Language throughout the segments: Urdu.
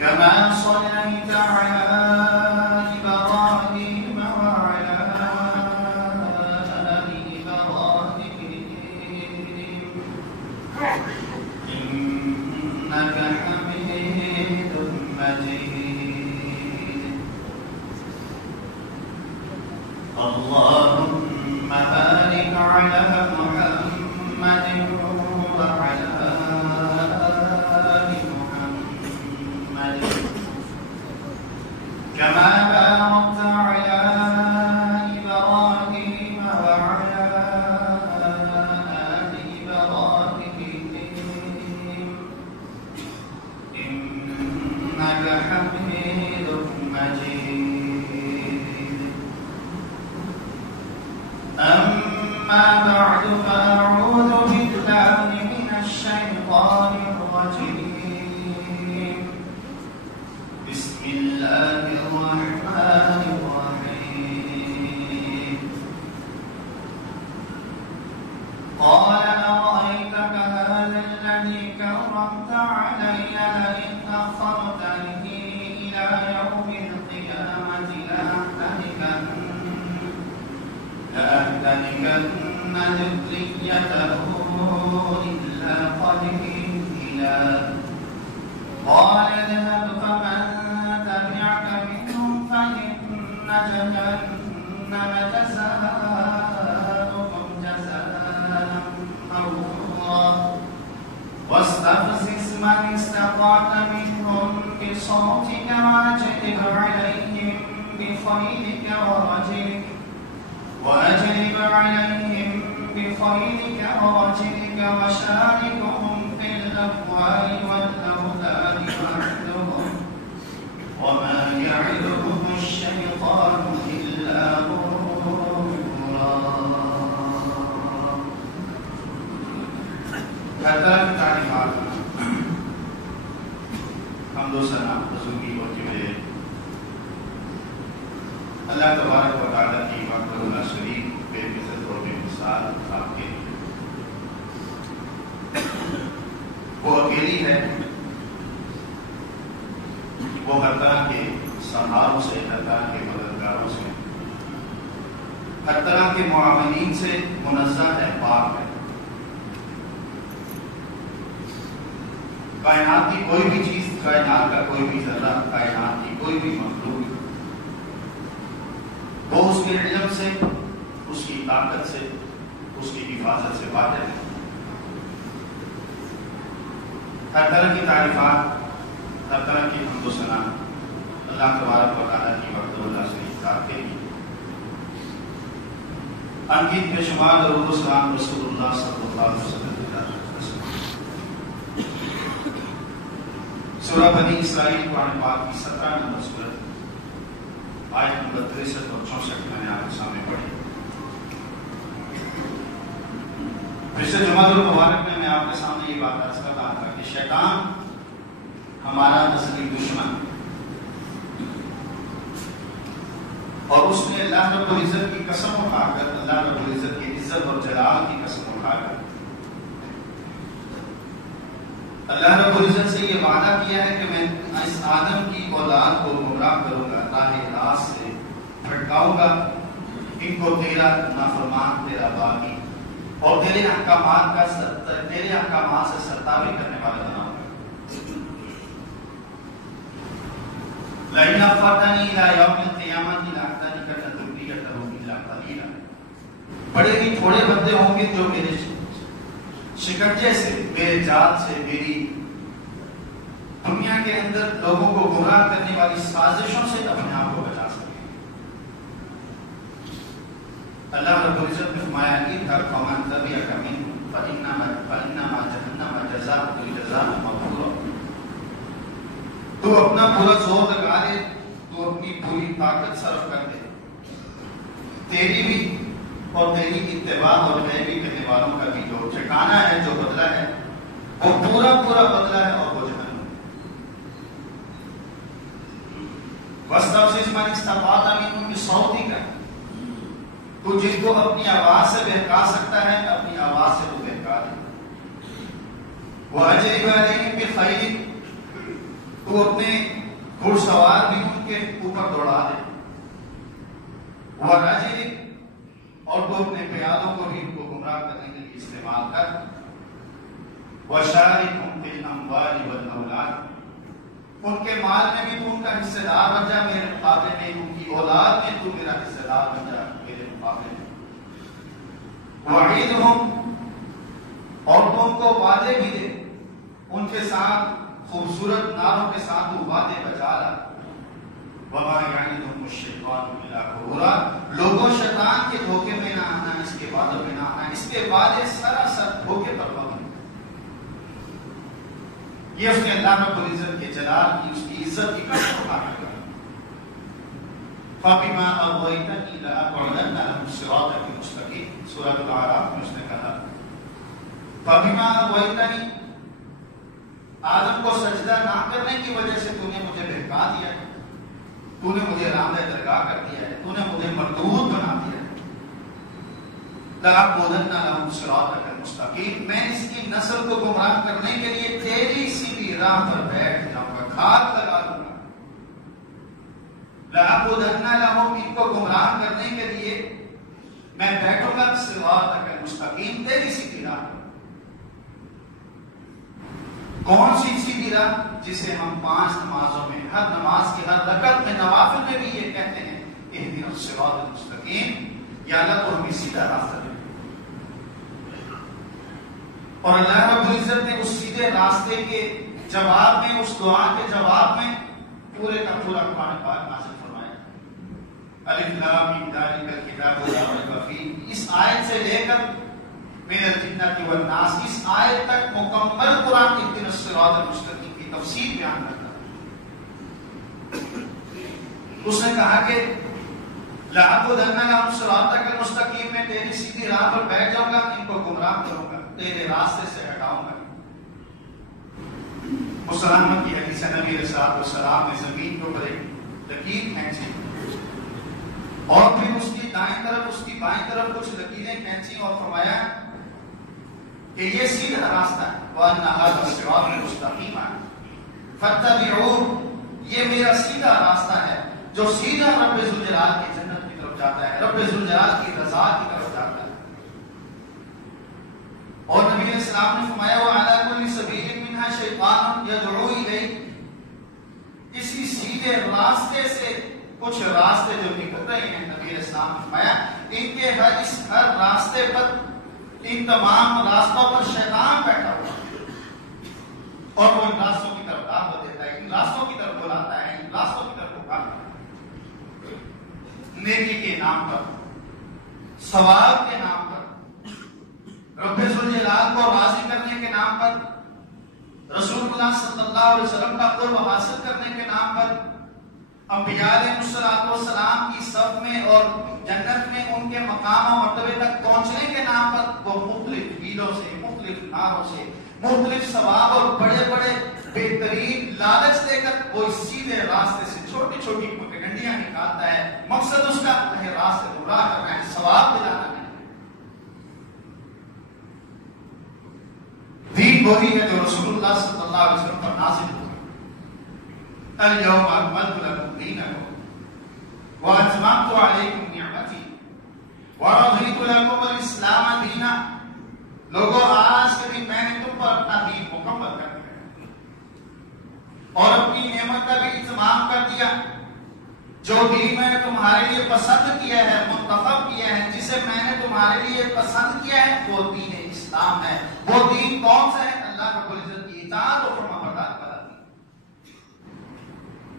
كما صليت على إبراهيم وعلى آل إبراهيم إنك حميد مجيد. اللهم بارك على محمد وعلى آل محمد كما باركت على إبراهيم وعلى آل إبراهيم إنك حميد مجيد. أما بعد فأعوذ بالله من الشيطان الرجيم. بسم الله الرحمن الرحيم. قال أرأيتك هذا الذي كرمت علي لئن أخرتني إلى يوم القيامة لأهلكن ذريته إلا قليلا. قال اذهب فمن تبعك منهم فإن جهنم جزاؤكم جزاء موفورا واستفزز من استطعت منهم بصوتك واجلب عليهم بخيلك ورجلك وشاركهم في الأموال والأولاد وعدهم وما يعدهم الشيطان إلا غرورا. حضرات تعریفات حمد و ثنا بزرگی ہوتی ہے اللہ تبارک و تعالیٰ کی اکبر اللہ شریف بے عزت اور بے مثال آپ کے وہ اکیلی ہے. وہ ہر طرح کے سنبھالوں سے، ہر طرح کے مددگاروں سے، ہر طرح کے معاونین سے منزہ ہے، پاک ہے. کائنات کی کوئی بھی چیز، کائنات کا کوئی بھی ذرہ، کائنات کی کوئی بھی مخلوق وہ اس کے علم سے، اس کی طاقت سے، اس کی حفاظت سے واقف ہے. ہر طرح کی تعریفات، ہر طرح کی حمد و ثنا اللہ تبارک و تعالیٰ کی وقت اللہ سے ذات کے لیے. انگیت بے شمار درود و سلام رسول اللہ صلی اللہ علیہ وسلم. سورہ بنی اسرائیل قرآن پاک کی 17 نمبر سورت آیت نمبر 63 اور 64 میں نے آپ کے سامنے پڑھی. پچھلے جمعہ المبارک میں آپ کے سامنے یہ بات عرض کر رہا تھا کہ شیطان ہمارا اصلی دشمن، اور اس نے اللہ رب العزت کی قسم اٹھا کر، اللہ رب العزت کی عزت اور جلال کی قسم اٹھا کر اللہ رب العزت سے یہ وعدہ کیا ہے کہ میں اس آدم کی اولاد کو گمراہ کروں گا، راہ راست سے بھٹکاؤں گا، ان کو تیرا نافرمان، تیرا باغی اور تیرے احکامات سے سرتابی کرنے والا بناؤں گا. لَإِنْ أَخَّرْتَنِي إِلَىٰ يَوْمِ الْقِيَامَةِ لَأَحْتَنِكَنَّ ذُرِّيَّتَهُ إِلَّا قَلِيلًا. بڑے ہی تھوڑے بندے ہوں گے جو میرے شکنجے سے، میرے جال سے، میری دنیا کے اندر لوگوں کو گمراہ کرنے والی سازشوں سے اپنے آپ کو بچا سکیں. اللہ رب العزت نے فرمایا کہ ہر قوم تبعک منہم فإنما جہنم جزاؤک جزاء موفورا. تو اپنا پورا زور لگا لے، تو اپنی پوری طاقت صرف کر دے، تیری بھی اور تیری اتباع اور پیروی کرنے والوں کا بھی جو ٹھکانہ ہے، جو بدلہ ہے، وہ پورا بدلہ ہے اور وہ جہنم. وَاسْتَفْزِزْ مَنِ اسْتَطَعْتَ مِنْهُمْ بِصَوْتِكَ. تو جس کو اپنی آواز سے بہکا سکتا ہے، اپنی آواز سے وہ بہکا دے. وَأَجْلِبْ عَلَيْهِمْ بِخَيْلِكَ. تو تو اپنے گھڑ سوار بھی ان کے اوپر دوڑا دے، وَرَجِلِ، اور تو اپنے پیادوں کو بھی ان کو گمراہ کرنے کے لیے استعمال کر، وَشَارِكْهُمْ فِي الْأَمْوَالِ وَالْأَوْلَادِ، ان کے مال میں بھی تو ان کا حصہ دار بن جا میرے مقابلے میں، ان کی اولاد میں تو میرا حصہ دار بن جا میرے مقابلے میں، وَعِيدُهُمْ، اور تو ان کو وعدے بھی دے، ان کے ساتھ خوبصورت ناروں کے ساتھ تو وعدے بجا لا، وَمَا يَعِدُهُمُ الشَّيْطَانُ إِلَّا غُرُورًا، لوگوں شیطان کے دھوکے میں نہ آنا، اس کے وعدوں میں نہ آنا، اس کے وعدے سراسر دھوکے پر مبنی۔ یہ اس نے اللہ رب العزت کے جلال کی، اس کی عزت کی قسم اٹھانا کر، فَبِمَا أَغْوَيْتَنِي لَأَقْعُدَنَّ لَهُمْ صِرَاطَكَ الْمُسْتَقِيمَ، سورۃ الاعراف میں اس نے کہا فَبِمَا أَغْوَيْتَنِي، آدم کو سجدہ نہ کرنے کی وجہ سے تو نے مجھے بہکا دیا ہے، تو نے مجھے رام درگاہ کر دیا ہے، تو نے مجھے مردود بنا دیا ہے، لَأَقْعُدَنَّ لَهُمْ صِرَاطَكَ الْمُسْتَقِيمَ، میں اس کی نسل کو گمراہ کرنے کے لیے تیری سیدھی راہ پر بیٹھ جاؤں گا، گھات لگا دوں گا، لَأَقْعُدَنَّ لَهُمْ، ان کو گمراہ کرنے کے لیے میں بیٹھوں گا صراطَكَ الْمُسْتَقِيمَ، تیری سیدھی راہ پر۔ کون سی سیدھی راہ؟ جسے ہم 5 نمازوں میں، ہر نماز کی ہر رکعت میں، نوافل میں بھی یہ کہتے ہیں اهدنا الصراط المستقیم، یا اللہ تو ہمیں سیدھا راستہ دے۔ اور اللہ رب العزت نے اس سیدھے راستے کے جواب میں، اس دعا کے جواب میں پورے کا پورا قرآن پاک نازل فرمایا، الف لام میم ذالک الکتاب لا ریب فیہ، اس آیت سے لے کر من الجنۃ والناس، اس آیت تک مکمل قرآن اهدنا الصراط المستقیم کی تفصیل بیان کرتا ہے۔ اس نے کہا کہ لَأَقْعُدَنَّ لَهُمْ صِرَاطَكَ الْمُسْتَقِيمَ، میں تیری سیدھی راہ پر بیٹھ جاؤں گا، ان کو گمراہ کروں گا، تیرے راستے سے ہٹاؤں گا۔ مسلمان کی حدیث ہے، نبی علیہ السلام نے زمین کے اوپر ایک لکیر کھینچی اور پھر اس کی دائیں طرف، اس کی بائیں طرف کچھ لکیریں کھینچی اور فرمایا کہ یہ سیدھا راستہ ہے، وَأَنَّ هَذَا صِرَاطٌ مُسْتَقِيمٌ فَاتَّبِعُوهُ، یہ میرا سیدھا راستہ ہے جو سیدھا رب ذوالجلال کی جنت کی طرف جاتا ہے، رب ذوالجلال کی رضا کی طرف جاتا ہے۔ اور نبی علیہ السلام نے فرمایا وَعَلَىٰ كُلِّ سَبِيلٍ مِّنْهَا شَيْطَانٌ يَدْعُو إِلَيْهِ، اسی سیدھے راستے سے کچھ راستے جو نکل رہے ہیں، نبی علیہ السلام نے فرمایا ان کے ہر راستے پر، ان تمام راستوں پر شیطان بیٹھا ہوا اور وہ ان راستوں کی طرف دعوت دیتا ہے، ان راستوں کی طرف بلاتا ہے، ان راستوں کی طرف پکارتا ہے، نیکی کے نام پر، ثواب کے نام پر، رب ذوالجلال کو راضی کرنے کے نام پر، رسول اللہ صلی اللہ علیہ وسلم کا قرب حاصل کرنے کے نام پر، انبیاء علیہ السلام کی صف میں اور جنت میں ان کے مقام و مرتبے تک پہنچنے کے نام پر وہ مختلف ہیلوں سے، مختلف ناروں سے، مختلف ثواب اور بڑے بڑے بہترین لالچ دے کر وہ اس سیدھے راستے سے چھوٹی چھوٹی پگڈنڈیاں نکالتا ہے، مقصد اس کا ہے راستے گمراہ کرنا ہے، ثواب دلانا ہے۔ دین وہی ہے جو رسول اللہ صلی اللہ علیہ وسلم پر نازل ہوا، اليوم اکملت لکم دینکم واتممت علیکم نعمتی ورضیت لکم الاسلام دینا، لوگوں آج کے دن میں نے تم پر اپنا دین مکمل کر دیا اور اپنی نعمت کا بھی اتمام کر دیا، جو دین میں نے تمہارے لیے پسند کیا ہے، منتخب کیا ہے، جسے میں نے تمہارے لیے پسند کیا ہے، وہ دین اسلام ہے۔ وہ دین کون سا ہے؟ اللہ رب العزت کی اطاعت و فرمانبرداری والا دین۔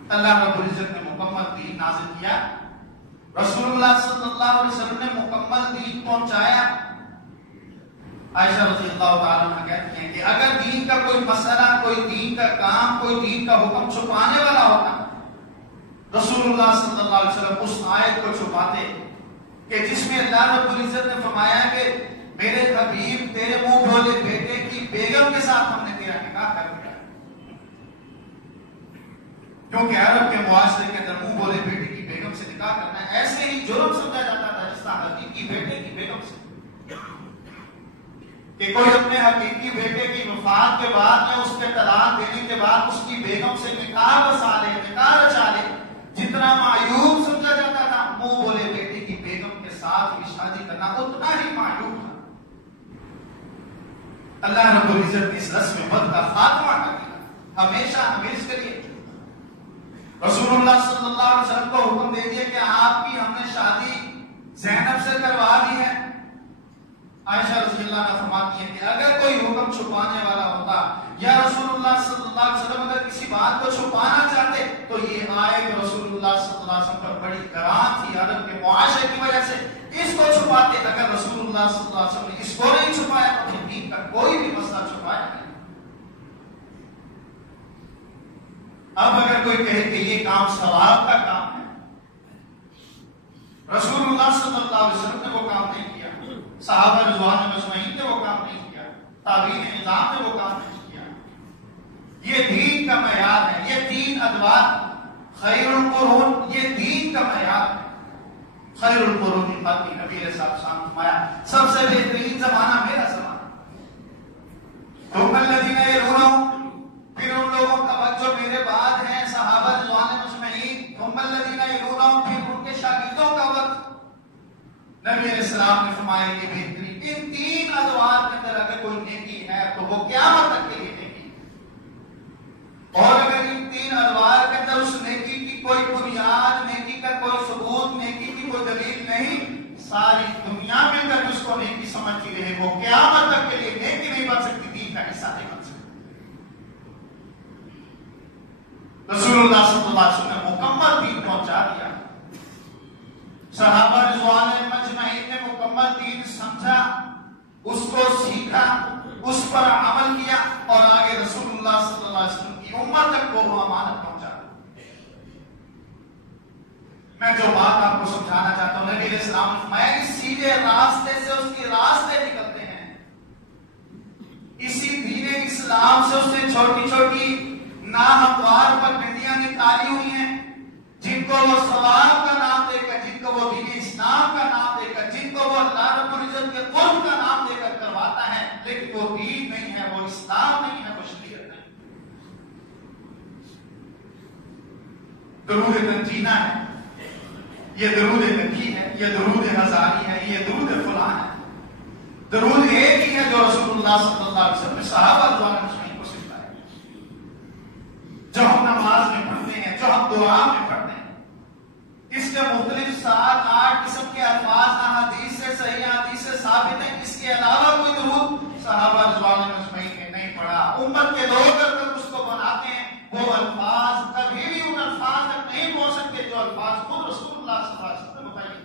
اللہ رب العزت نے مکمل دین نازل کیا، رسول اللہ صلی اللہ علیہ وسلم نے مکمل دین پہنچایا۔ عائشہ رضی اللہ تعالیٰ عنہ کہتی ہیں کہ اگر دین کا کوئی مسئلہ، کوئی دین کا کام، کوئی دین کا حکم چھپانے والا ہوتا، رسول اللہ صلی اللہ علیہ وسلم اس آیت کو چھپاتے کہ جس میں اللہ رب العزت نے فرمایا کہ میرے حبیب تیرے منہ بولے بیٹے کی بیگم کے ساتھ ہم نے تیرا نکاح کر دیا، کیونکہ عرب کے معاشرے کے اندر منہ بولے بیٹے کی بیگم سے نکاح کرنا ایسے ہی جرم سمجھا جاتا تھا جس طرح حقیقی بیٹے کی بیگم سے، کہ کوئی اپنے حقیقی بیٹے کی وفات کے بعد یا اس کے طلاق دینے کے بعد اس کی بیگم سے نکاح بسا لے، نکاح رچا لے، جتنا معیوب سمجھا جاتا تھا منہ بولے بیٹے کی بیگم کے ساتھ بھی شادی کرنا اتنا ہی معیوب تھا۔ اللہ رب العزت نے اس رسم بد کا خاتمہ کر دیا ہمیشہ ہمیشہ کے لیے۔ رسول اللہ صلی اللہ علیہ وسلم کو حکم دے دیا کہ آپ کی ہم نے شادی زینب سے کروا دی ہے۔ عائشہ رضی اللہ عنہا فرماتی ہیں کہ اگر کوئی حکم چھپانے والا ہوتا یا رسول اللہ صلی اللہ علیہ وسلم اگر کسی بات کو چھپانا چاہتے تو یہ آیت رسول اللہ صلی اللہ علیہ وسلم پر بڑی گران تھی عرب کے معاشرے کی وجہ سے، اس کو چھپاتے۔ اگر رسول اللہ صلی اللہ علیہ وسلم نے اس کو نہیں چھپایا تو پھر دین کا کوئی بھی مسئلہ چھپایا نہیں۔ اب اگر کوئی کہے کہ یہ کام ثواب کا کام ہے، رسول اللہ صلی اللہ علیہ وسلم نے وہ کام نہیں کیا، صحابہ رضوان مجمعین نے وہ کام نہیں کیا، تابعین نظام نے وہ کام نہیں کیا، یہ دین کا معیار ہے، یہ تین ادوار خیر القرون، یہ دین کا معیار ہے۔ خیر القرون قرنی، نبی علیہ السلام فرمایا سب سے بہترین زمانہ میرا زمانہ، ثم الذین یلونہم، پھر ان لوگوں کا وقت جو میرے بعد ہیں صحابہ رضوان مجمعین، ثم الذین یلونہم، پھر ان کے شاگردوں کا وقت۔ نبی علیہ السلام نے فرمایا یہ بہترین ان تین ادوار کے اندر اگر کوئی نیکی ہے تو وہ قیامت تک کے لیے نیکی ہے، اور اگر ان تین ادوار کے اندر اس نیکی کی کوئی بنیاد، نیکی کا کوئی ثبوت، نیکی کی کوئی دلیل نہیں، ساری دنیا میں اگر اس کو نیکی سمجھتی رہے وہ قیامت تک کے لیے نیکی نہیں بن سکتی، دین کا حصہ نہیں بن سکتی۔ رسول اللہ صلی اللہ علیہ وسلم نے مکمل دین پہنچا دیا، صحابہ رضوان مجمعین نے مکمل دین سمجھا، اس کو سیکھا، اس پر عمل کیا، اور آگے رسول اللہ صلی اللہ علیہ وسلم کی امت تک کو وہ امانت پہنچا۔ میں جو بات آپ کو سمجھانا چاہتا ہوں، نبی علیہ السلام نے فرمایا کہ سیدھے راستے سے اس کے راستے نکلتے ہیں، اسی دین اسلام سے اس نے چھوٹی چھوٹی ناہموار پگڈنڈیاں نکالی ہوئی ہیں، جن کو وہ ثواب کا نام دے کر، جن کو وہ دین اسلام کا نام دے کر، جن کو وہ اللہ رب العزت کے قرب کا نام دے کر کرواتا ہے، لیکن وہ دین نہیں ہے، وہ اسلام نہیں ہے، وہ شریعت نہیں۔ درود تنجینہ ہے، یہ درود نکی ہے، یہ درود ہزاری ہے، یہ درود فلان ہے۔ درود ایک ہی ہے جو رسول اللہ صلی اللہ علیہ وسلم نے صحابہ رضوان مجمعین کو سکھایا، جو ہم نماز میں پڑھتے ہیں، جو ہم دعا میں پڑھتے ہیں۔ اس کے مختلف 7-8 قسم کے الفاظ احادیث سے صحیح حدیث سے ثابت ہیں، اس کے علاوہ کوئی درود صحابہ رضوان مجمعین نے نہیں پڑھا۔ امت کے لوگ اگر اس کو بناتے ہیں، وہ الفاظ کبھی بھی ان الفاظ تک نہیں پہنچ سکتے جو الفاظ خود رسول اللہ صلی اللہ علیہ وسلم نے بتائے۔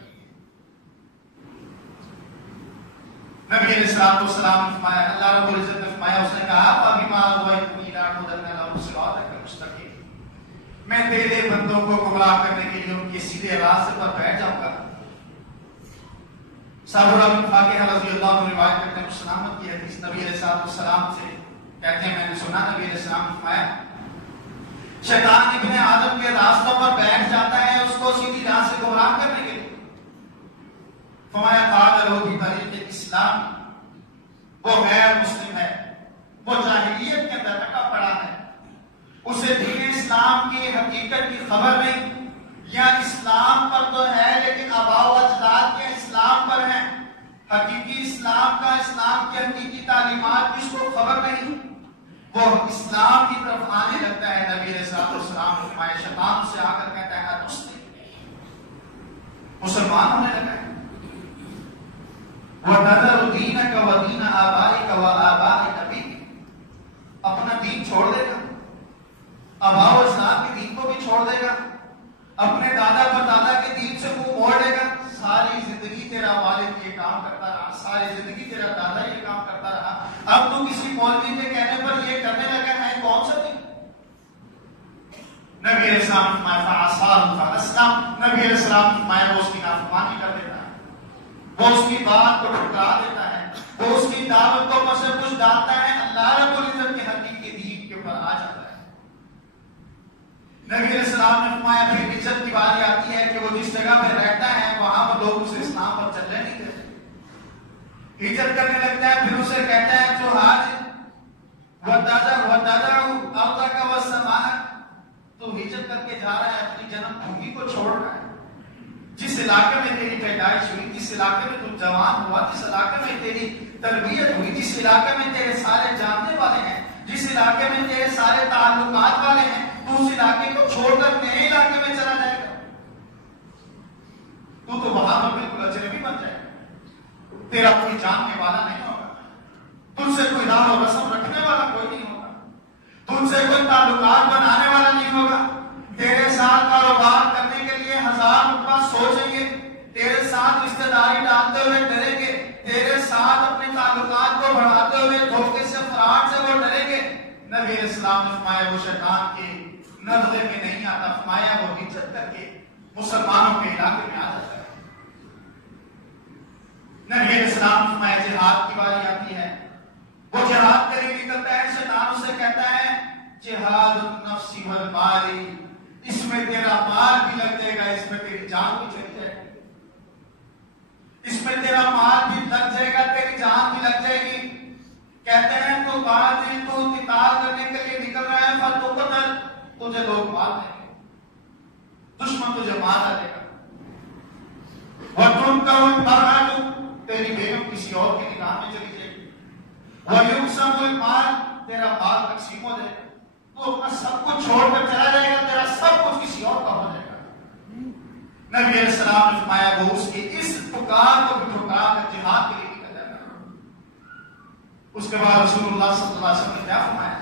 نبی علیہ السلام نے فرمایا، اللہ رب العزت نے فرمایا، اس نے کہا فَبِمَا أَغْوَيْتَنِي لَأَقْعُدَنَّ لَهُمْ صِرَاطَكَ الْمُسْتَقِيمَ، میں تیرے بندوں کو گمراہ کرنے کے لیے ان کے سیدھے راستے پر بیٹھ جاؤں گا۔ سابرہ بن فاقہ رضی اللہ عنہ روایت کرتے ہیں، مسلمت کی حدیث، نبی علیہ السلام سے کہتے ہیں میں نے سنا نبی علیہ السلام نے فرمایا شیطان ابن آدم کے راستوں پر بیٹھ جاتا ہے اس کو سیدھی راہ سے گمراہ کرنے کے لیے۔ فرمایا قال له بطریق اسلام، وہ غیر مسلم ہے، وہ جاہلیت کے اندر رکھا پڑا ہے، اسے دین اسلام کی حقیقت کی خبر نہیں، یا اسلام پر تو ہے لیکن آباء و اجداد کے اسلام پر ہیں، حقیقی اسلام کا، اسلام کی حقیقی تعلیمات کی اس کو خبر نہیں، وہ اسلام کی طرف آنے لگتا ہے۔ نبی علیہ السلام نے فرمایا شیطان سے آ کر کہتا ہے مسلمان ہونے لگا ہے، وَتَذَرُ دِينَكَ وَدِينَ آبَائِكَ وَآبَاءِ أَبِيكَ، اپنا دین چھوڑ دے گا، آباء و اجداد کے دین کو بھی چھوڑ دے گا، اپنے دادا پر دادا کے دین سے منہ موڑ دے گا، ساری زندگی تیرا والد یہ کام کرتا رہا، ساری زندگی تیرا دادا یہ کام کرتا رہا، اب تو کسی مولوی کے کہنے پر یہ کرنے لگا ہے، کون سا دین؟ نبی علیہ السلام نے فرمایا فَعَصَاهُ فَأَسْلَمَ، نبی علیہ السلام نے فرمایا وہ اس کی نافرمانی کر دیتا ہے، وہ اس کی بات کو ٹھکرا دیتا ہے، وہ اس کی دعوت کو پس کچھ ڈالتا ہے، اللہ رب العزت کے حقیقی دین کے اوپر آ جاتا ہے۔ نبی علیہ السلام نے فرمایا پھر ہجرت کی باری آتی ہے کہ وہ جس جگہ پہ رہتا ہے وہاں پر لوگ اسے اسلام پر چلنے نہیں دیتے، ہجرت کرنے لگتا ہے، پھر اسے کہتا ہے جو حاج تو ہجرت کر کے جا رہا ہے، اپنی جنم بھومی کو چھوڑ رہا ہے، جس علاقے میں تیری پیدائش ہوئی، جس علاقے میں تو جوان ہوا، جس علاقے میں تیری تربیت ہوئی، جس علاقے میں تیرے سارے جاننے والے ہیں، جس علاقے میں تیرے سارے تعلقات والے ہیں، تو اس علاقے کو چھوڑ کر نئے علاقے میں چلا جائے گا، تو وہاں پر بالکل اجنبی بن جائے گا، تیرا کوئی جاننے والا نہیں ہوگا، تجھ سے کوئی راہ و رسم رکھنے والا کوئی نہیں ہوگا، تجھ سے کوئی تعلقات بنانے والا نہیں ہوگا، تیرے ساتھ کاروبار کرنے کے لیے 1000 مرتبہ سوچیں گے، تیرے ساتھ رشتہ داری ڈالتے ہوئے ڈریں گے، تیرے ساتھ اپنے تعلقات کو بڑھاتے ہوئے دھوکے سے فراڈ سے وہ ڈریں گے۔ نبی علیہ السلام نے فرمایا وہ شیطان کے نظرے میں نہیں آتا، فرمایا وہ ہجرت کر کے مسلمانوں کے علاقے میں آ جاتا ہے۔ نبی علیہ السلام نے فرمایا جہاد کی باری آتی ہے، وہ جہاد کے لیے نکلتا ہے، شیطان اسے کہتا ہے جہاد النفس والمال، اس میں تیرا مال بھی لگ جائے گا، اس میں تیری جان بھی چلی جائے گی، اس میں تیرا مال بھی لگ جائے گا، تیری جان بھی لگ جائے گی۔ کہتے ہیں تو باجی تو قتال کرنے کے لیے نکل رہا ہے، پر تو قتل تجھے لوگ مار دیں گے، دشمن تجھے مار ڈالے گا، وَتُنْكَرُ الْمَرْأَةُ تیری بیگم کسی اور کی نکاح میں چلی جائے گی، وَيُقْسَمُ الْمَالُ تیرا مال تقسیم ہو جائے گا، تو اپنا سب کچھ چھوڑ کر چلا جائے گا، تیرا سب کچھ کسی اور کا ہو جائے گا۔ نبی علیہ السلام نے فرمایا وہ اس کی اس پکار کو بھی ٹھکرا کر جہاد کے لیے نکل جائے گا۔ اس کے بعد رسول اللہ صلی اللہ علیہ وسلم نے کیا فرمایا؟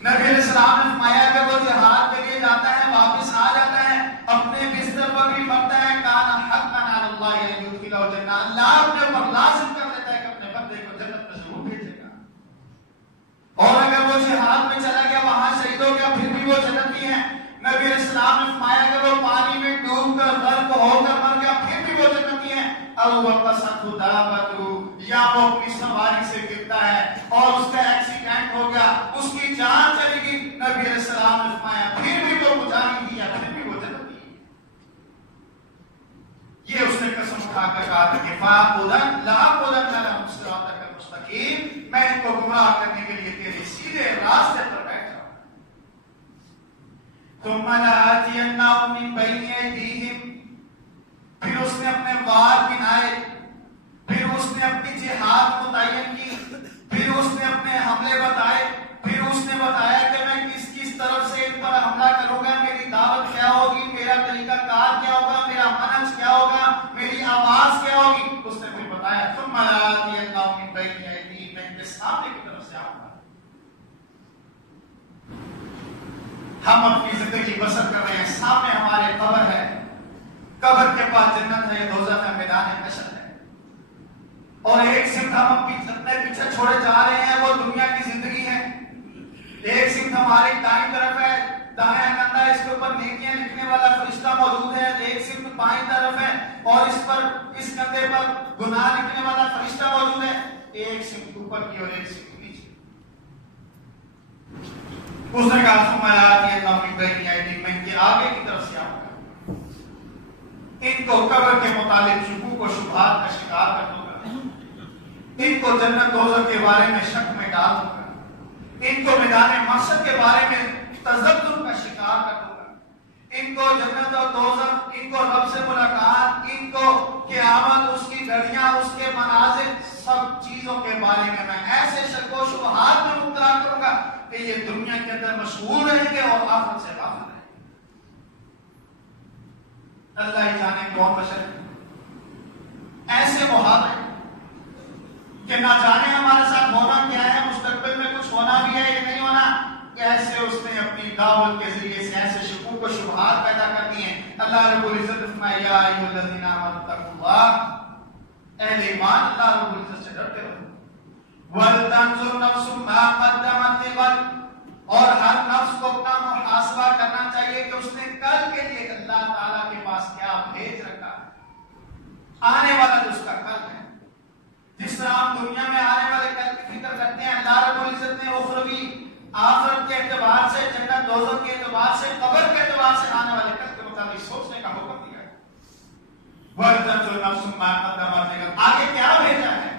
نبی علیہ السلام نے فرمایا کہ وہ جہاد کے لیے جاتا ہے، واپس آ جاتا ہے، اپنے بستر پر بھی مرتا ہے، کانا حقا علی اللہ ان یدخلہ الجنہ، اللہ اپنے اوپر لازم کر لیتا ہے کہ اپنے بندے کو جنت میں ضرور بھیجے گا۔ اور اگر وہ جہاد میں چلا گیا، وہاں شہید ہو گیا، پھر بھی وہ جنتی ہے۔ نبی علیہ السلام نے فرمایا کہ وہ پانی میں ڈوب کر غرق ہو کر مر گیا، پھر بھی وہ جنتی ہے۔ او وقصت دابۃ، یا وہ اپنی سواری سے گرتا ہے اور اس کا ایکسیڈنٹ ہو گیا، اس کی جان چلی گئی، نبی علیہ السلام نے فرمایا پھر بھی وہ مجاہد ہے، پھر بھی وہ جنتی ہے۔ یہ اس نے قسم اٹھا کر کہا کہ فاقودن لا قودن لهم صراطک المستقیم، میں ان کو گمراہ کرنے کے لیے تیرے سیدھے راستے پر بیٹھا ہوں۔ ثم لآتینہم من بین ایدیہم، پھر اس نے اپنے وار بنائے، پھر اس نے اپنی جہاد متعین کی، پھر اس نے اپنے حملے بتائے، پھر اس نے بتایا کہ میں کس کس طرف سے ان پر حملہ کروں گا، میری دعوت کیا ہوگی، میرا طریقہ کار کیا ہوگا، میرا منہج کیا ہوگا، میری آواز کیا ہوگی، اس نے پھر بتایا ثم لآتینہم من بین ایدیہم، میں ان کے سامنے کی طرف سے آؤں گا۔ ہم اپنی زندگی بسر کر رہے ہیں، سامنے ہمارے قبر ہے، قبر کے پاس جنت ہے، دوزخ ہے، میدان حشر ہے، اور ایک سمت ہم اپنے پیچھے چھوڑے جا رہے ہیں، وہ دنیا کی زندگی ہے، ایک سمت ہماری دائیں طرف ہے، دائیں کندھا اس کے اوپر نیکیاں لکھنے والا فرشتہ موجود ہے، ایک سمت بائیں طرف ہے اور اس کندھے پر گناہ لکھنے والا فرشتہ موجود ہے، ایک سمت اوپر کی اور ایک سمت نیچے۔ اس نے کہا ثم لآتینہم من بین ایدیہم، میں ان کے آگے کی طرف سے آؤں گا، ان کو قبر کے متعلق شکوک و شبہات کا شکار کر دوں گا، ان کو جنت دوزخ کے بارے میں شک میں ڈال دوں گا، ان کو میدان محشر کے بارے میں تذبذب کا شکار کر دوں گا، ان کو جنت اور دوزخ، ان کو رب سے ملاقات، ان کو قیامت، اس کی گھڑیاں، اس کے مناظر، سب چیزوں کے بارے میں ایسے شک و شبہات میں مبتلا کروں گا کہ یہ دنیا کے اندر مشغول رہیں گے اور آخرت سے غافل رہیں گے۔ اللہ ہی جانے کون بشر ہے، ایسے محاورے کہ نہ جانے ہمارے ساتھ ہونا کیا ہے، مستقبل میں کچھ ہونا بھی ہے یا نہیں ہونا، کیسے اس نے اپنی دعوت کے ذریعے سے ایسے شکوک و شبہات پیدا کر دی ہیں۔ اللہ رب العزت فرمایا یا ایھا الذین آمنوا اتقوا اللہ، اہل ایمان اللہ رب العزت سے ڈرتے رہو، وَلْتَنظُرْ نَفْسٌ مَا قَدَّمَتْ لِغَدٍ، اور ہر نفس کو اپنا محاسبہ کرنا چاہیے کہ اس نے کل کے لیے اللہ تعالیٰ کے پاس کیا بھیج رکھا ہے، آنے والا جو اس کا کل ہے۔ جس طرح ہم دنیا میں آنے والے کل کی فکر کرتے ہیں، اللہ رب العزت نے اخروی آخرت کے اعتبار سے، جنت دوزخ کے اعتبار سے، قبر کے اعتبار سے آنے والے کل کے متعلق سوچنے کا حکم دیا ہے۔ وَلْتَنظُرْ نَفْسٌ مَا قَدَّمَتْ لِغَدٍ، آگے کیا بھیجا ہے،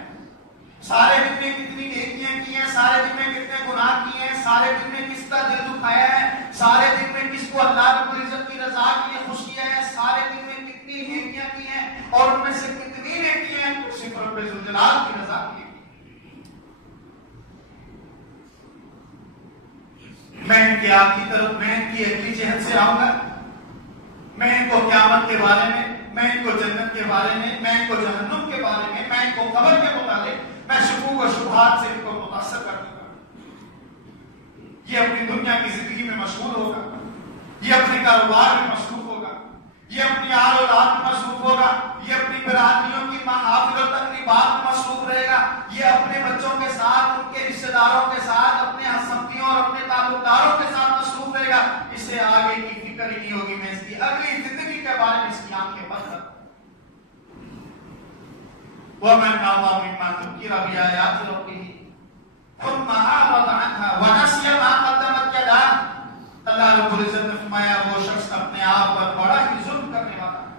سارے دن میں کتنی نیکیاں کی ہیں، سارے دن میں کتنے گناہ کیے ہیں، سارے دن میں کس کا دل دکھایا ہے، سارے دن میں کس کو اللہ رب العزت کی رضا کے لیے خوش کیا ہے، سارے دن میں کتنی نیکیاں کی ہیں اور ان میں سے کتنی نیکیاں ہیں صرف رب ذوالجلال کی رضا کے لیے۔ میں ان کی آپ کی طرف، میں ان کی اگلی جہت سے آؤں گا، میں ان کو قیامت کے بارے میں ان کو جنت کے بارے میں ان کو جہنم کے بارے میں ان کو قبر کے متعلق میں شکوک و شبہات سے ان کو متاثر کر دوں گا۔ یہ اپنی دنیا کی زندگی میں مشغول ہوگا، یہ اپنے کاروبار میں مصروف ہوگا، یہ اپنی آل اولاد میں مصروف ہوگا، یہ اپنی برادریوں کی محافل و تقریبات میں مصروف رہے گا، یہ اپنے بچوں کے ساتھ، ان کے رشتہ داروں کے ساتھ، اپنے ہمسمتیوں اور اپنے تعلق داروں کے ساتھ مصروف رہے گا۔ اسے آگے کی فکر ہی نہیں ہوگی، میں اس کی اگلی زندگی کے بارے میں اس کی آنکھیں بند کر۔ وَمَنْ أَظْلَمُ مِمَّنْ ذُكِّرَ بِآيَاتِ رَبِّهِ ثُمَّ أَعْرَضَ عَنْهَا وَنَسِيَ مَا قَدَّمَتْ يَدَاهُ۔ اللہ رب العزت نے فرمایا وہ شخص اپنے آپ پر بڑا ہی ظلم کرنے والا ہے،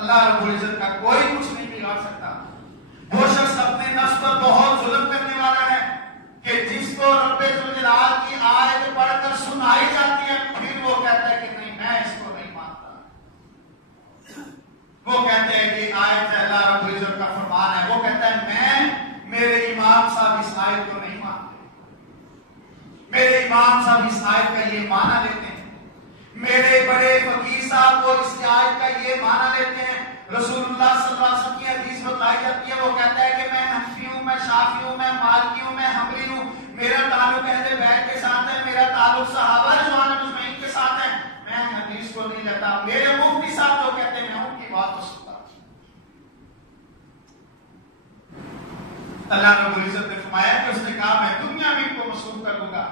اللہ رب العزت کا کوئی کچھ نہیں بگاڑ سکتا۔ وہ شخص اپنے نفس پر بہت ظلم کرنے والا ہے کہ جس کو رب ذوالجلال کی آیت پڑھ کر سنائی جاتی ہے پھر وہ کہتا ہے کہ نہیں، میں اس کو نہیں مانتا۔ وہ کہتے ہیں کہ آیت اللہ رب العزت کا فرمان ہے، وہ کہتا ہے میرے امام صاحب اس آیت کو نہیں مانتے، میرے امام صاحب اس آیت کا یہ معنی لیتے ہیں، میرے بڑے فقیر صاحب کو اس آیت کا یہ معنی لیتے ہیں۔ رسول اللہ صلی اللہ علیہ وسلم کی حدیث بتائی جاتی ہے، وہ کہتا ہے کہ میں حنفی ہوں، میں شافعی ہوں، میں مالکی ہوں، میں حنبلی ہوں، میرا تعلق اہل بیت کے ساتھ ہے، میرا تعلق صحابہ رضوان اجمعین کے ساتھ ہے، میں حدیث کو نہیں لیتا۔ میرے مفتی صاحب جو کہتے ہیں میں ان کی بات کو سنتا۔ اللہ رب العزت نے فرمایا کہ اس نے کہا میں دنیا میں ان کو مصروف کر دوں گا،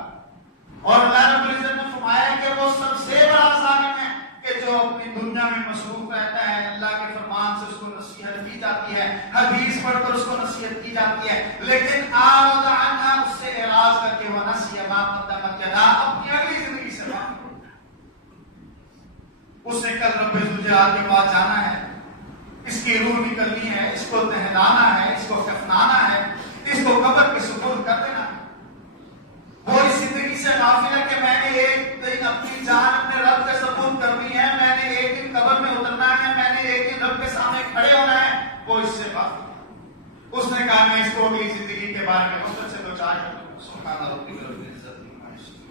اور اللہ رب العزت نے فرمایا کہ وہ سب سے بڑا ظالم ہے کہ جو اپنی دنیا میں مصروف رہتا ہے، اللہ کے فرمان سے اس کو نصیحت کی جاتی ہے، حدیث پڑھ کر اس کو نصیحت کی جاتی ہے، لیکن اعرض عنہا، اس سے اعراض کر کے ونسی ما قدمت یداہ، اپنی اگلی زندگی سے بات۔ اس نے کل رب ذوالجلال کے پاس جانا ہے، اس کی روح نکلنی ہے، اس کو دہلانا ہے، اس کو کفنانا ہے، اس کو قبر کے سپرد کر دینا ہے۔ وہ اس زندگی سے غافل ہے کہ میں نے ایک دن اپنی جان اپنے رب کے سپرد کرنی ہے، میں نے ایک دن قبر میں اترنا ہے، میں نے ایک دن رب کے سامنے کھڑے ہونا ہے، وہ اس سے غافل ہے۔ اس نے کہا میں اس کو اپنی زندگی کے بارے میں مصر سے دو چار کر دوں۔ سبحان ربک رب العزت عما یصفون۔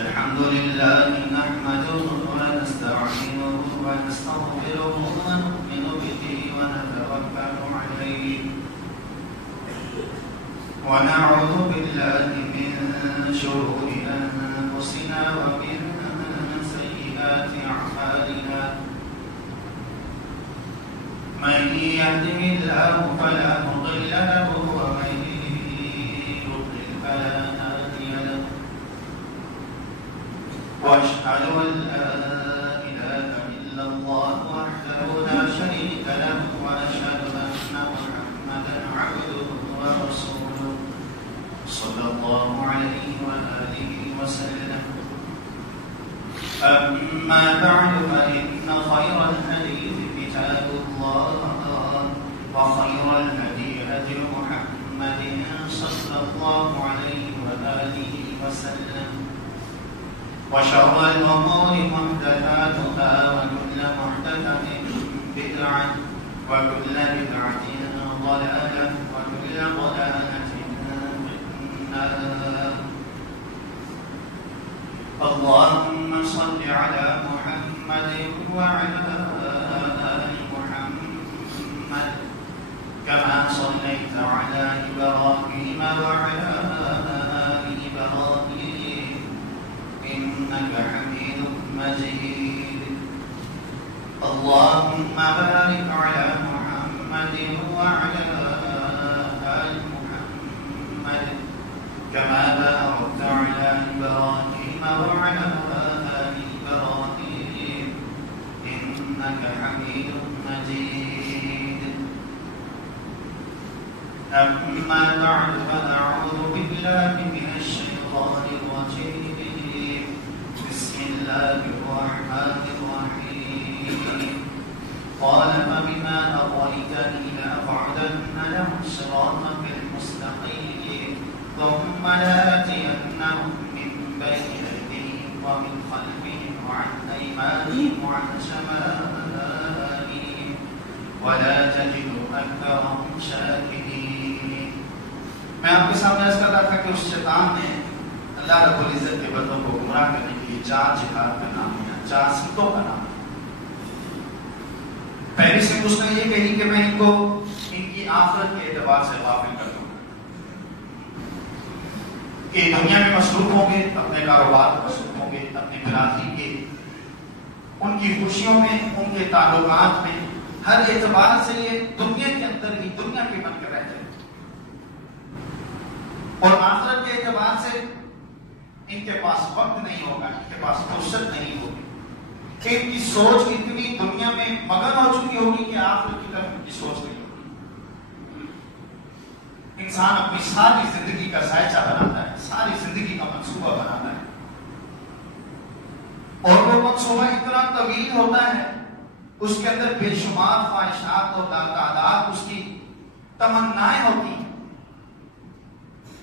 الحمد لله نحمده ونستعينه ونستغفره ونؤمن به ونتوكل عليه ونعوذ بالله من شرور أنفسنا ومن سيئات أعمالنا من يهده الله فلا مضل له ومن يضلل فلا هادي له وأشهد أن لا إله إلا الله وحده لا شريك له وأشهد أن محمدا عبده ورسوله صلى الله عليه وآله وسلم أما بعد فإن خير الحديث كتاب الله وخير الهدي هدي محمد صلى الله عليه وآله وسلم وشر الأمور محدثاتها وكل محدثة بدعة وكل بدعة ضلالة وكل ضلالة في النار اللهم صل على محمد وعلى آل محمد كما صليت على إبراهيم وعلى آل إبراهيم إنك حميد مجيد اللهم بارك على محمد وعلى آل محمد كما باركت على إبراهيم وعلى آل إبراهيم إنك حميد مجيد أما بعد فأعوذ بالله من الشيطان الرجيم بسم الله الرحمن الرحيم قال فبما أغويتني لأقعدن لهم صراطك المستقيم ثم لآتينهم من بين أيديهم ومن خلفهم وعن أيمانهم وعن شمائلهم ولا تجد أكثرهم شاكرين. میں آپ کے سامنے عرض کر رہا تھا کہ اس شیطان نے اللہ رب العزت کے بندوں کو گمراہ کرنے کے لیے 4 جہاد کا نام لیا، 4 سمتوں کا نام. پہلی سمت اس نے یہ کہی کہ میں ان کو ان کی آخرت کے اعتبار سے غافل کر دوں کہ دنیا میں مصروف ہوں گے، اپنے کاروبار میں مصروف ہوں گے، اپنی برادری کے ان کی خوشیوں میں، ان کے تعلقات میں، ہر اعتبار سے یہ دنیا کے اندر ہی دنیا کے بن کر رہ جائے اور آخرت کے اعتبار سے ان کے پاس وقت نہیں ہوگا، ان کے پاس فرصت نہیں ہوگی کہ ان کی سوچ اتنی دنیا میں مگن ہو چکی ہوگی کہ آخرت کی طرف ان کی سوچ نہیں ہوگی. انسان اپنی ساری زندگی کا ذائچہ بناتا ہے، ساری زندگی کا منصوبہ بناتا ہے اور وہ منصوبہ اتنا طویل ہوتا ہے، اس کے اندر بے شمار خواہشات اور تعداد اس کی تمنائیں ہوتی ہیں،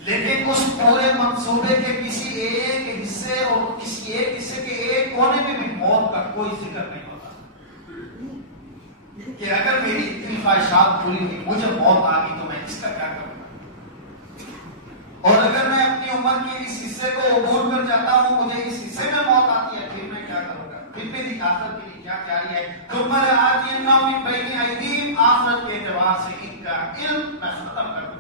لیکن اس پورے منصوبے کے کسی ایک حصے اور کسی ایک حصے کے ایک کونے میں بھی موت کا کوئی ذکر نہیں ہوتا کہ اگر میری اتنی خواہشات پوری ہوئی، مجھے موت آ گئی تو میں اس کا کیا کروں گا، اور اگر میں اپنی عمر کے اس حصے کو عبور کر جاتا ہوں، مجھے اس حصے میں موت آتی ہے، پھر میں کیا کروں گا، پھر میری آخرت کے لیے کیا تیاری ہے. تمہارے آتینہم من بین ایدیہم، آخرت کے اعتبار سے ان کا علم میں ختم کر دوں گا.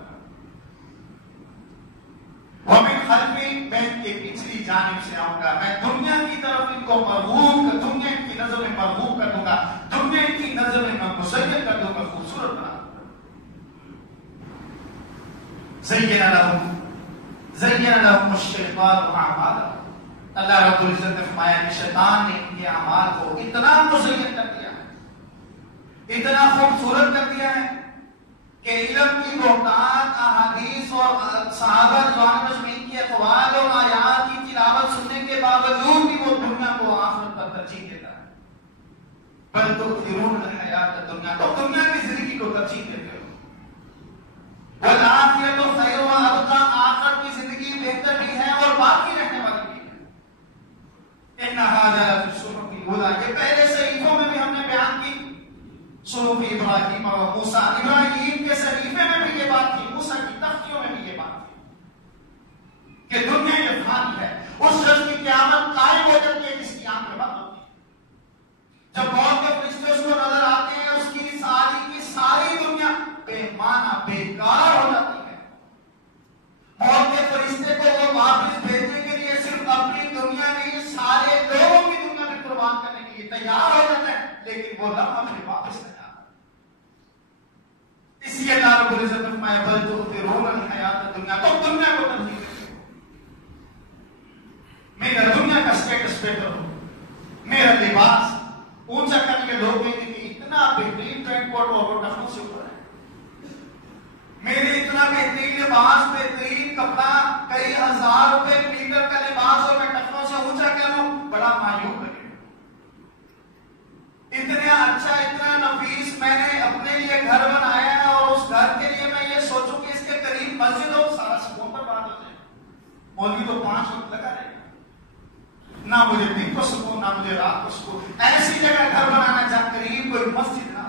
ومن خلفہم، میں ان کے پچھلی جانب سے آؤں گا، میں دنیا کی طرف ان کو مرغوب کر، دنیا ان کی نظر میں مرغوب کر دوں گا، دنیا ان کی نظر میں مزین کر دوں گا، خوبصورت بنا دوں گا. زین لہم الشیطان اعمالہم، اللہ رب العزت نے فرمایا کہ شیطان نے ان کے اعمال کو اتنا مزین کر دیا ہے، اتنا خوبصورت کر دیا ہے کہ علم کی بہتان احادیث اور صحابہ رضوان مجمعین کی اقوال اور آیات کی تلاوت سننے کے باوجود بھی وہ دنیا کو آخرت پر ترجیح دیتا ہے. بل تؤثرون الحیات الدنیا، تو دنیا کی زندگی کو ترجیح دیتے ہو. والآخرۃ خیر وابقیٰ، آخرت کی زندگی بہتر بھی ہے اور باقی رہنے والی بھی ہے. ان ھذا لفی الصحف الاولیٰ، یہ پہلے صحیفوں میں بھی ہم نے بیان کی، صحف ابراہیم و موسیٰ، ابراہیم کے صحیفے میں بھی یہ بات تھی، موسیٰ کی تختیوں میں بھی یہ بات تھی کہ دنیا یہ فانی ہے. اس شخص کی قیامت قائم ہو جاتی ہے جس کی آنکھیں بند ہوتی ہیں. جب موت کے فرشتے اس کو نظر آتے ہیں، اس کی ساری دنیا بے معنی بیکار ہو جاتی ہے. موت کے فرشتے کو وہ واپس بھیجنے کے لیے صرف اپنی دنیا نہیں، سارے لوگوں کی دنیا میں قربان کرنے کے لیے تیار ہو جاتا ہے، لیکن وہ لمحہ پھر واپس نہیں آتا. اس لیے اللہ رب العزت نے فرمایا بل تؤثرون الحیات الدنیا، تو دنیا کو ترجیح دیتے ہو. میرا دنیا کا اسٹیٹس بہتر ہو، میرا لباس اونچا کر کے لوگ کہیں کہ اتنا بہترین ٹرینڈ کوٹ اور ٹخنوں سے اوپر ہے، میرے اتنا بہترین لباس، بہترین کپڑا، کئی ہزار روپے میٹر کا لباس اور میں ٹخنوں سے اونچا کر لوں، بڑا مایوب لگے. اتنا اچھا، اتنا نفیس میں نے اپنے لیے گھر بنایا ہے اور اس گھر کے لیے میں یہ سوچوں کہ اس کے قریب مسجد ہو، سارا سکون پر بات ہو جائے. مولوی تو 5 وقت لگا رہے گا، نہ مجھے دن کو سکون، نہ مجھے رات کو سکون. ایسی جگہ گھر بنانا جہاں قریب کوئی مسجد نہ ہو.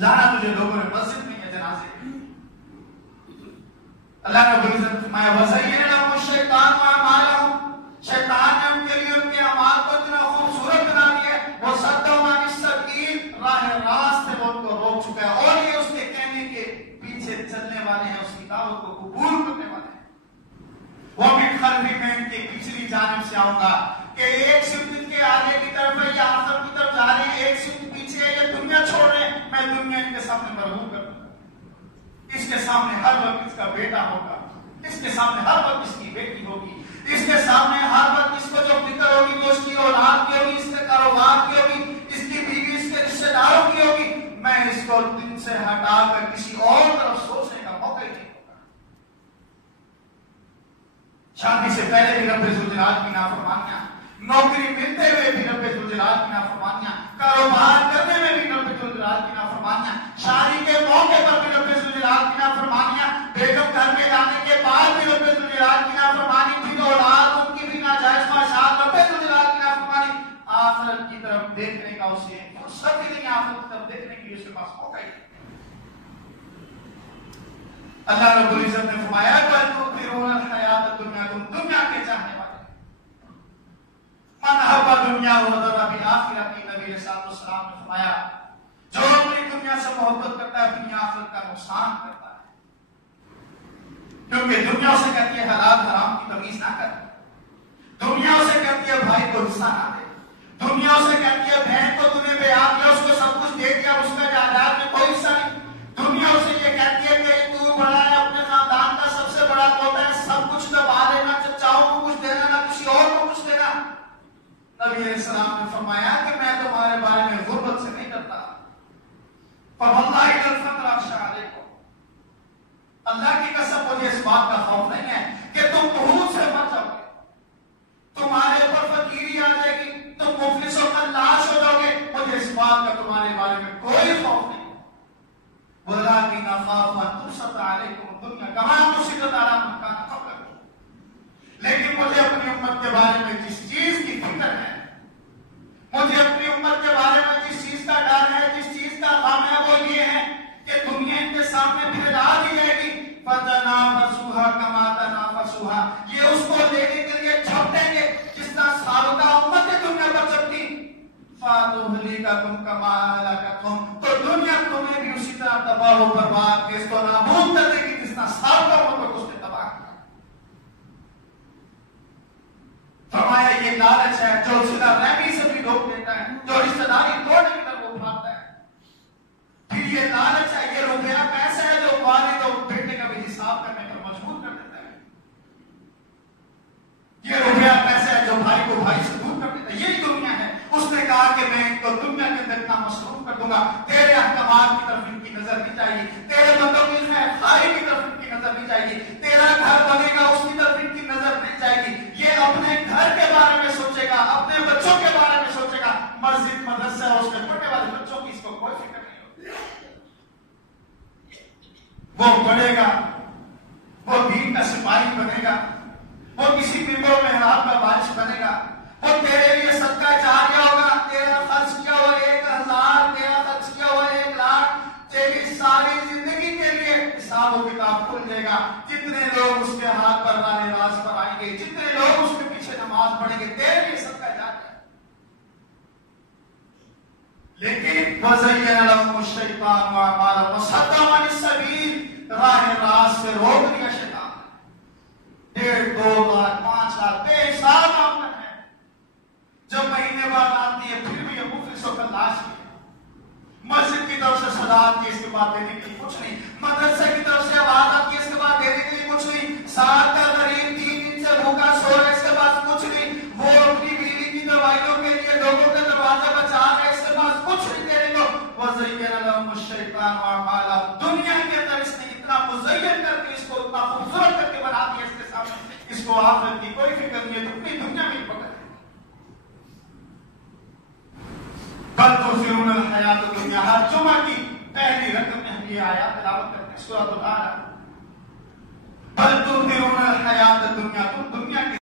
لانا تجھے لوگوں نے مسجد میں یا جنازے میں. اللہ رب العزت نے فرمایا وَزَيَّنَ لَهُمُ الشَّيْطَانُ أَعْمَالَهُمْ، شیطان نے ان کے لیے ان کے اعمال کو اتنا خوبصورت بنا دیا ہے، وَصَدَّهُمْ عَنِ السَّبِيلِ، راہ راست سے وہ ان کو روک چکا ہے، اور یہ اس کے کہنے کے پیچھے چلنے والے ہیں، اس کی دعوت کو قبول کرنے والے ہیں. وَمِنْ خَلْفِهِمْ، میں ان کے پچھلی جانب سے آؤں گا، کہ ایک سمت ان کے آگے کی طرف ہے یا آخر کی طرف جا رہے ہیں، ایک سمت پیچھے ہے یا دنیا چھوڑ رہے ہیں، میں دنیا ان کے سامنے مرغوب کر دوں گا، اس کے سامنے ہر وقت اس کا بیٹا ہوگا، اس کے سامنے ہر وقت اس کی بیٹی ہوگی، اس کے سامنے ہر وقت اس کو جو فکر ہوگی وہ اس کی اولاد کی ہوگی، اس کے کاروبار کی ہوگی، اس کی بیوی، اس کے رشتے داروں کی ہوگی، میں اس کو دن سے ہٹا کر کسی اور طرف سوچنے کا موقع ہی نہیں ہوگا۔ شادی سے پہلے بھی رب ذوالجلال کی نافرمانیاں، نوکری ملتے ہوئے بھی رب ذوالجلال کی نافرمانیاں، کاروبار کرنے میں بھی رب ذوالجلال کی نافرمانیاں، شادی کے موقع پر بھی رب ذوالجلال کی نافرمانیاں، بیگم گھر میں لانے کے بعد بھی رب ذوالجلال کی نافرمانی، پھر اولاد ان کی بھی ناجائز خواہشات، رب ذوالجلال کی نافرمانی، آخرت کی طرف دیکھنے کا اسے فرصت ہی نہیں، آخرت کی طرف دیکھنے کی اس کے پاس موقع ہی نہیں۔ اللہ رب العزت نے فرمایا بل تؤثرون الحیات الدنیا، تم دنیا کے چاہنے والے، من احب دنیا وذر بالآخرۃ، نبی علیہ السلام نے فرمایا جو اپنی دنیا سے محبت کرتا ہے اپنی آخرت کا نقصان کرتا ہے، کیونکہ دنیا اسے کہتی ہے حلال حرام کی تمیز نہ کر، دنیا اسے کہتی ہے بھائی کو حصہ نہ دے، دنیا اسے کہتی ہے بہن کو تم نے بیاہ کیا، اس کو سب کچھ دے دیا، اس کا جائیداد میں کوئی حصہ نہیں، دنیا اسے یہ کہتی ہے کہ تو بڑا ہے، اپنے خاندان کا سب سے بڑا پوتا ہے، سب کچھ دبا لینا، چچاؤں کو کچھ دینا، نہ کسی اور کو کچھ دینا۔ نبی علیہ السلام نے فرمایا کہ میں تمہارے بارے میں غربت سے نہیں ڈرتا، فواللہ الفقر اخشى علیکم، اللہ کی قسم مجھے اس بات کا خوف نہیں ہے کہ تم بھوک سے مر جاؤ گے، تمہارے اوپر فقیری آ جائے گی، تم مفلسوں کا لاش ہو جاؤ گے، مجھے اس بات کا تمہارے بارے میں کوئی خوف نہیں ہے۔ وَلَٰكِنْ أَخَافُ أَن تُبْسَطَ عَلَيْكُمُ الدُّنْيَا كَمَا بُسِطَتْ عَلَىٰ مَنْ كَانَ قَبْلَكُمْ، لیکن مجھے اپنی امت کے بارے میں جس چیز کی فکر ہے، مجھے اپنی امت کے بارے میں جس چیز کا ڈر ہے، جس چیز کا غم ہے، وہ یہ ہے کہ دنیا ان کے سامنے پھیلا دی جائے گی، فَتَنَافَسُوهَا كَمَا تَنَافَسُوهَا، یہ اس کو لینے کے لیے جھپٹیں گے جس طرح سابقہ امت دنیا پر جھپٹی، فَتُهْلِكَكُمْ كَمَا أَهْلَكَتْهُمْ، تو دنیا تمہیں بھی اسی طرح تباہ و برباد کے اس کو نابود کر دے گی جس طرح سابقہ امت کو اس نے تباہ کیا۔ فرمایا یہ لالچ ہے جو صلہ رحمی سے بھی روک دیتا ہے، جو رشتہ داری توڑنے کی طرف اٹھاتا ہے، پھر یہ لالچ ہے، یہ روپیہ پیسہ ہے جو والد اور بیٹے کا بھی حساب کرنے پر مجبور کر دیتا ہے، یہ روپیہ پیسہ ہے جو بھائی کو بھائی سے دور کر دیتا ہے، یہی دنیا ہے۔ اس نے کہا کہ میں ان کو دنیا کے اندر اتنا مصروف کر دوں گا، تیرے احکامات کی طرف ان کی نظر نہیں چاہیے، تیرے بندوں کی خیر خواہی کی طرف ان کی نظر نہیں چاہیے، تیرا گھر بنے گا اس کی طرف ان کی نظر نہیں چاہیے، یہ اپنے گھر کے بارے میں سوچے گا، اپنے بچوں کے بارے میں سوچے گا، مسجد مدرسہ اور اس میں پڑھنے والے بچوں کی اس کو کوئی فکر نہیں ہوتی، وہ پڑھے گا، وہ دین کا سپاہی بنے گا، وہ کسی ممبر میں محراب کا وارث بنے گا، وہ تیرے لیے صدقہ جاریہ ہوگا، تیرا خرچ کیا ہوا 1000، تیرا خرچ کیا ہوا 1 لاکھ، تیری ساری زندگی کے لیے حساب و کتاب کھل جائے گا، جتنے لوگ اس کے ہاتھ پر راہ راست پر آئیں گے، جتنے لوگ اس کے پیچھے نماز پڑھیں گے، تیرے لیے صدقہ جاریہ۔ لیکن وَزَيَّنَ لَهُمُ الشَّيْطَانُ أَعْمَالَهُمْ وَصَدَّهُمْ عَنِ السَّبِيلِ، راہ راست سے روک دیا شیطان، 1.5 2 لاکھ 5 لاکھ بے حساب آمدن ہے، جب مہینے بعد آتی ہے پھر بھی یہ مفلسوں کا لاش ہے، مسجد کی طرف سے صدا آتی ہے اس کے بعد دینے کے لیے کچھ نہیں، مدرسے کی طرف سے آواز آتی ہے اس کے بعد دینے کے لیے کچھ نہیں، سال کا غریب 3 دن سے بھوکا سو رہا ہے اس کے بعد کچھ نہیں، وہ اپنی بیوی کی دوائیوں کے لیے لوگوں کا دروازہ بچا رہا ہے اس کے بعد کچھ نہیں دینے کو۔ وَزَيَّنَ لَهُمُ الشَّيْطَانُ أَعْمَالَهُمْ، دنیا کے اندر اس نے اتنا مزین کر کے اس کو اتنا خوبصورت کر کے بنا دیا اس کے سامنے، اس کو آخرت کی کوئی فکر نہیں ہے، اپنی دنیا میں پکڑ ہے۔ بل تؤثرون الحیات الدنیا، ہر جمعہ کی پہلی رقم میں ہم یہ آیات تلاوت کرتے ہیں، سورۃ الأعراف، بل تؤثرون الحیات الدنیا، تم دنیا کی